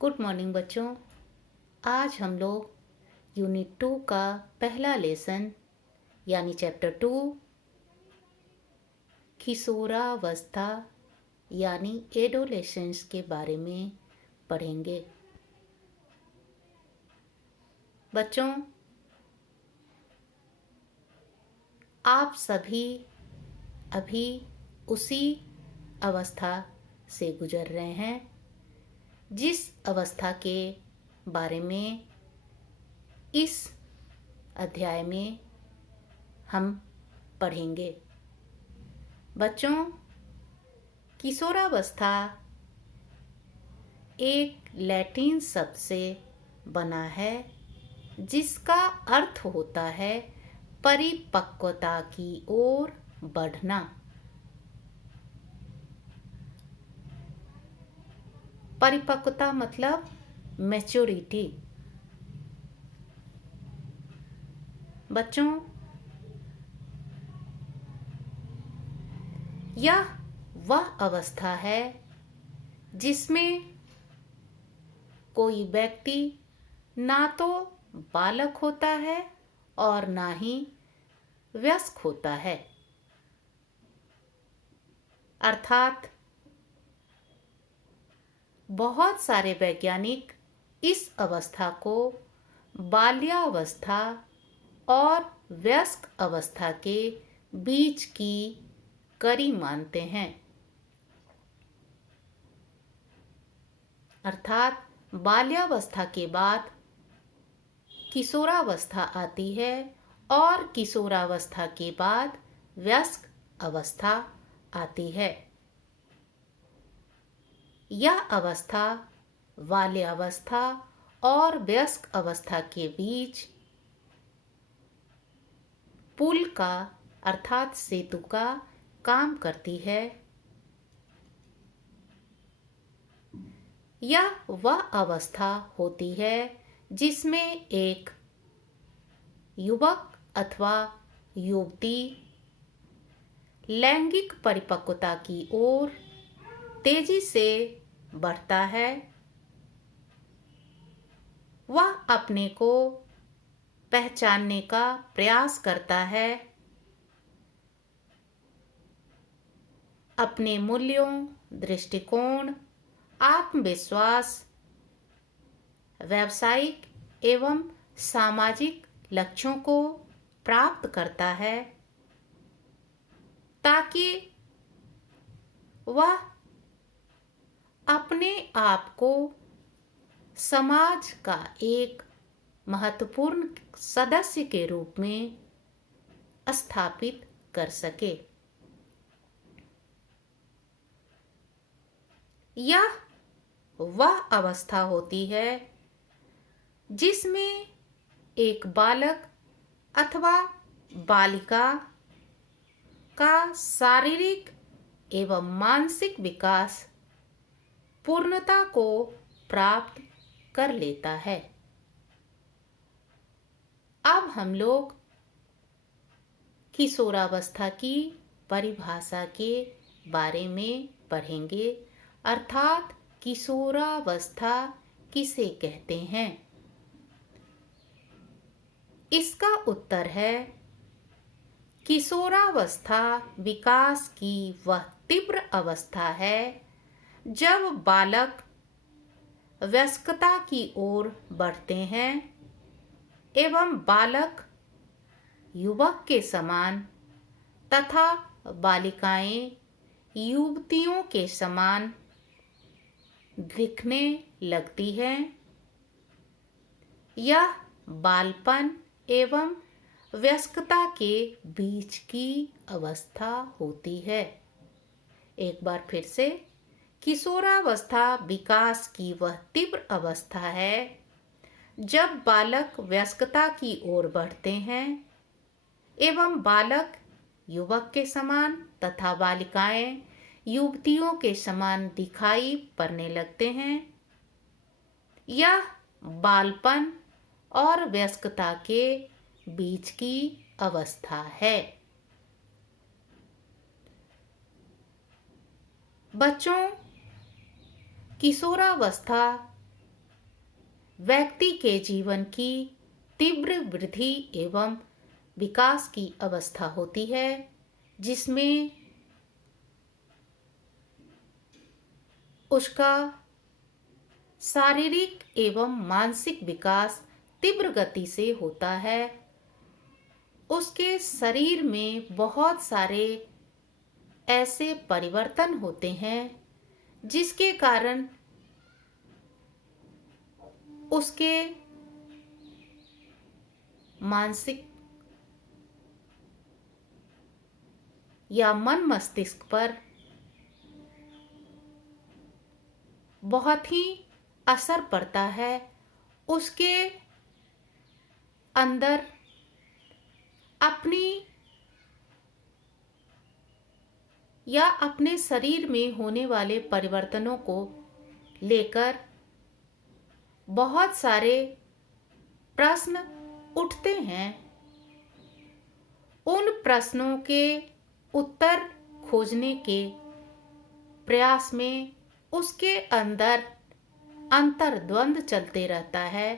Good morning बच्चों। आज हम लोग यूनिट 2 का पहला लेसन यानी चैप्टर 2 किशोरावस्था यानी एडोलेसेंस के बारे में पढ़ेंगे। बच्चों, आप सभी अभी उसी अवस्था से गुजर रहे हैं जिस अवस्था के बारे में इस अध्याय में हम पढ़ेंगे। बच्चों, किशोरावस्था एक लैटिन शब्द से बना है जिसका अर्थ होता है परिपक्वता की ओर बढ़ना। परिपक्वता मतलब मैच्योरिटी। बच्चों, यह वह अवस्था है जिसमें कोई व्यक्ति ना तो बालक होता है और ना ही वयस्क होता है। अर्थात बहुत सारे वैज्ञानिक इस अवस्था को बाल्यावस्था और वयस्क अवस्था के बीच की कड़ी मानते हैं। अर्थात बाल्यावस्था के बाद किशोरावस्था आती है और किशोरावस्था के बाद वयस्क अवस्था आती है। यह अवस्था बाल्यावस्था और वयस्क अवस्था के बीच पुल का अर्थात सेतु का काम करती है। यह वह अवस्था होती है जिसमें एक युवक अथवा युवती लैंगिक परिपक्वता की ओर तेजी से बढ़ता है। वह अपने को पहचानने का प्रयास करता है, अपने मूल्यों, दृष्टिकोण, आत्मविश्वास, व्यावसायिक एवं सामाजिक लक्ष्यों को प्राप्त करता है ताकि वह अपने आप को समाज का एक महत्वपूर्ण सदस्य के रूप में स्थापित कर सके। यह वह अवस्था होती है जिसमें एक बालक अथवा बालिका का शारीरिक एवं मानसिक विकास पूर्णता को प्राप्त कर लेता है। अब हम लोग किशोरावस्था की परिभाषा के बारे में पढ़ेंगे। अर्थात किशोरावस्था किसे कहते हैं? इसका उत्तर है किशोरावस्था विकास की वह तीव्र अवस्था है जब बालक वयस्कता की ओर बढ़ते हैं एवं बालक युवक के समान तथा बालिकाएं युवतियों के समान दिखने लगती हैं। यह बालपन एवं वयस्कता के बीच की अवस्था होती है। एक बार फिर से, किशोरावस्था विकास की वह तीव्र अवस्था है जब बालक वयस्कता की ओर बढ़ते हैं एवं बालक युवक के समान तथा बालिकाएं युवतियों के समान दिखाई पड़ने लगते हैं। यह बालपन और वयस्कता के बीच की अवस्था है। बच्चों, किशोरावस्था व्यक्ति के जीवन की तीव्र वृद्धि एवं विकास की अवस्था होती है, जिसमें उसका शारीरिक एवं मानसिक विकास तीव्र गति से होता है। उसके शरीर में बहुत सारे ऐसे परिवर्तन होते हैं जिसके कारण उसके मानसिक या मन मस्तिष्क पर बहुत ही असर पड़ता है। उसके अंदर अपनी या अपने शरीर में होने वाले परिवर्तनों को लेकर बहुत सारे प्रश्न उठते हैं। उन प्रश्नों के उत्तर खोजने के प्रयास में उसके अंदर अंतर्द्वंद चलते रहता है।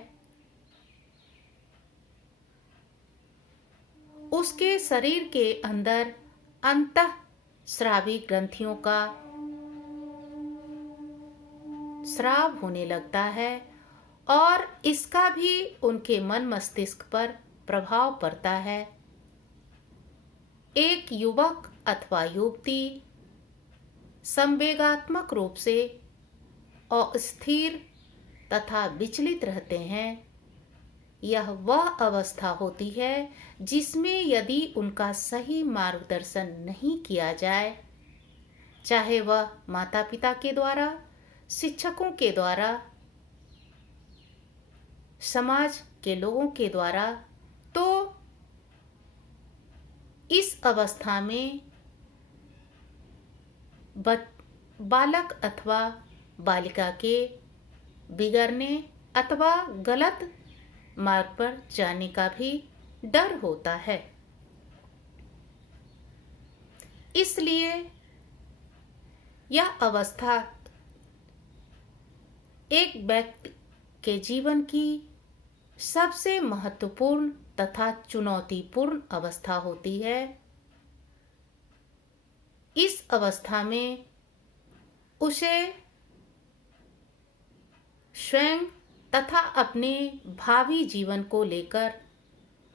उसके शरीर के अंदर अंतःस्रावी ग्रंथियों का स्राव होने लगता है और इसका भी उनके मन मस्तिष्क पर प्रभाव पड़ता है। एक युवक अथवा युवती संवेगात्मक रूप से अस्थिर तथा विचलित रहते हैं। यह वह अवस्था होती है जिसमें यदि उनका सही मार्गदर्शन नहीं किया जाए, चाहे वह माता पिता के द्वारा, शिक्षकों के द्वारा, समाज के लोगों के द्वारा, तो इस अवस्था में बालक अथवा बालिका के बिगड़ने अथवा गलत मार्ग पर जाने का भी डर होता है। इसलिए यह अवस्था एक व्यक्ति के जीवन की सबसे महत्वपूर्ण तथा चुनौतीपूर्ण अवस्था होती है। इस अवस्था में उसे स्वयं तथा अपने भावी जीवन को लेकर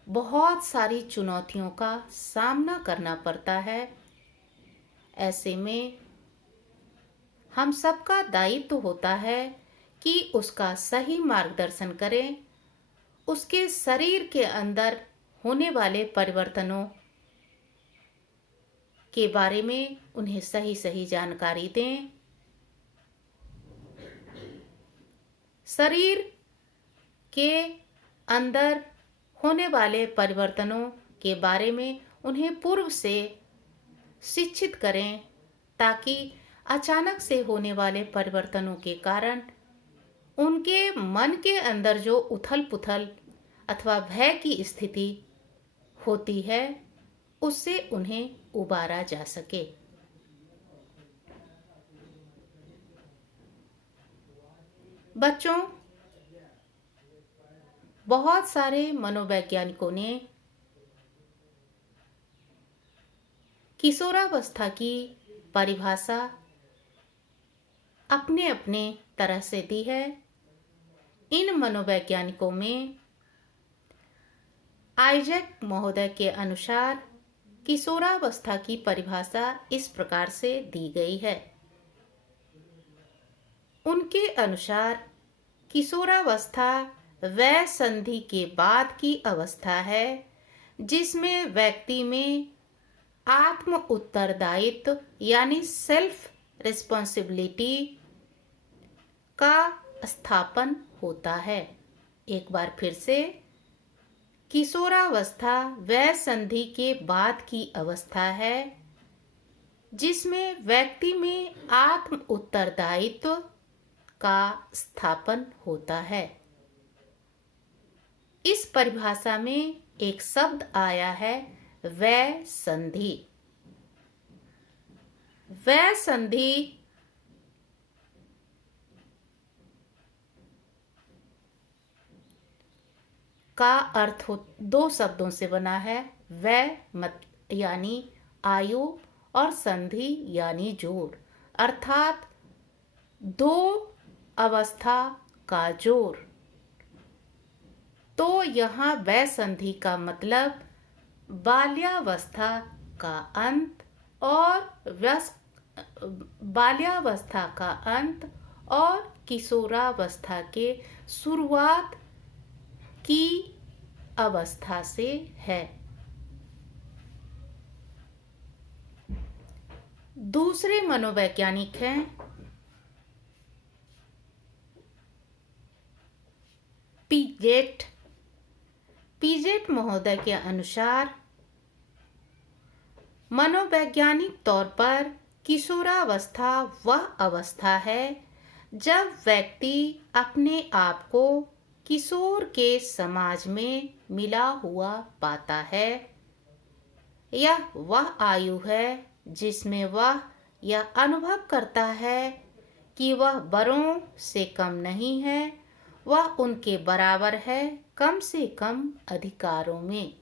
बहुत सारी चुनौतियों का सामना करना पड़ता है। ऐसे में हम सबका दायित्व होता है कि उसका सही मार्गदर्शन करें, उसके शरीर के अंदर होने वाले परिवर्तनों के बारे में उन्हें सही सही जानकारी दें। शरीर के अंदर होने वाले परिवर्तनों के बारे में उन्हें पूर्व से शिक्षित करें, ताकि अचानक से होने वाले परिवर्तनों के कारण उनके मन के अंदर जो उथल पुथल अथवा भय की स्थिति होती है, उससे उन्हें उबारा जा सके। बच्चों, बहुत सारे मनोवैज्ञानिकों ने किशोरावस्था की परिभाषा अपने अपने तरह से दी है। इन मनोवैज्ञानिकों में आइजैक महोदय के अनुसार किशोरावस्था की परिभाषा इस प्रकार से दी गई है। उनके अनुसार किशोरावस्था वय संधि के बाद की अवस्था है जिसमें व्यक्ति में आत्म उत्तरदायित्व यानी सेल्फ रिस्पॉन्सिबिलिटी का स्थापन होता है। एक बार फिर से, किशोरावस्था वय संधि के बाद की अवस्था है जिसमें व्यक्ति में आत्म उत्तरदायित्व का स्थापन होता है। इस परिभाषा में एक शब्द आया है, वय संधि। वय संधि का अर्थ दो शब्दों से बना है। वय मत यानी आयु और संधि यानी जोड़, अर्थात दो अवस्था का जोड़। तो यहाँ वय संधि का मतलब बाल्यावस्था का अंत और बाल्यावस्था का अंत और किशोरावस्था के शुरुआत की अवस्था से है। दूसरे मनोवैज्ञानिक हैं पीजेट महोदय के अनुसार मनोवैज्ञानिक तौर पर किशोरावस्था वह अवस्था है जब व्यक्ति अपने आप को किशोर के समाज में मिला हुआ पाता है। यह वह आयु है जिसमें वह यह अनुभव करता है कि वह बड़ों से कम नहीं है, वह उनके बराबर है, कम से कम अधिकारों में।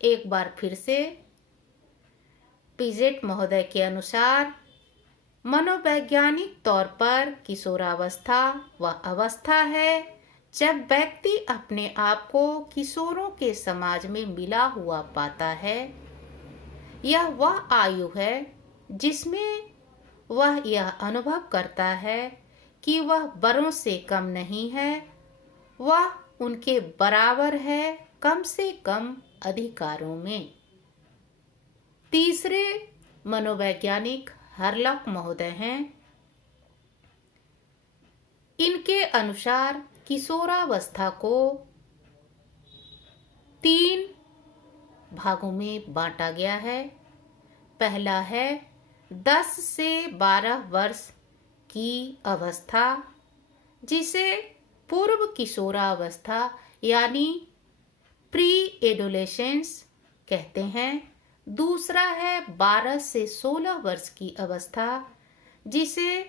एक बार फिर से पीजेट महोदय के अनुसार मनोवैज्ञानिक तौर पर किशोरावस्था वह अवस्था है जब व्यक्ति अपने आप को किशोरों के समाज में मिला हुआ पाता है। यह वह आयु है जिसमें वह यह अनुभव करता है कि वह बड़ों से कम नहीं है, वह उनके बराबर है, कम से कम अधिकारों में। तीसरे मनोवैज्ञानिक हरलॉक महोदय हैं। इनके अनुसार किशोरावस्था को 3 भागों में बांटा गया है। पहला है 10 से 12 वर्ष की अवस्था, जिसे पूर्व किशोरावस्था यानी प्री एडोलेसेंस कहते हैं। दूसरा है 12 से 16 वर्ष की अवस्था, जिसे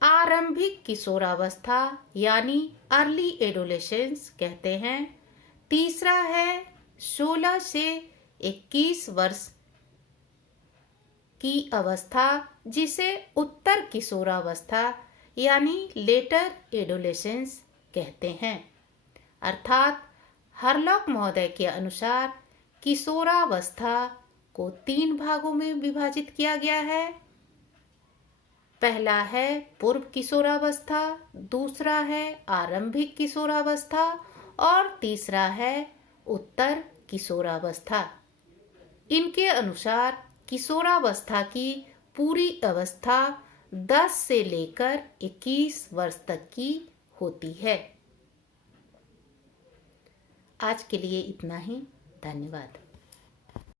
आरंभिक किशोरावस्था यानी अर्ली एडोलेसेंस कहते हैं। तीसरा है 16 से 21 वर्ष की अवस्था, जिसे उत्तर किशोरावस्था यानी लेटर एडोलेसेंस कहते हैं। अर्थात हरलॉक महोदय के अनुसार किशोरावस्था को 3 भागों में विभाजित किया गया है। पहला है पूर्व किशोरावस्था, दूसरा है आरंभिक किशोरावस्था और तीसरा है उत्तर किशोरावस्था। इनके अनुसार किशोरावस्था की पूरी अवस्था 10 से लेकर 21 वर्ष तक की होती है। आज के लिए इतना ही। धन्यवाद।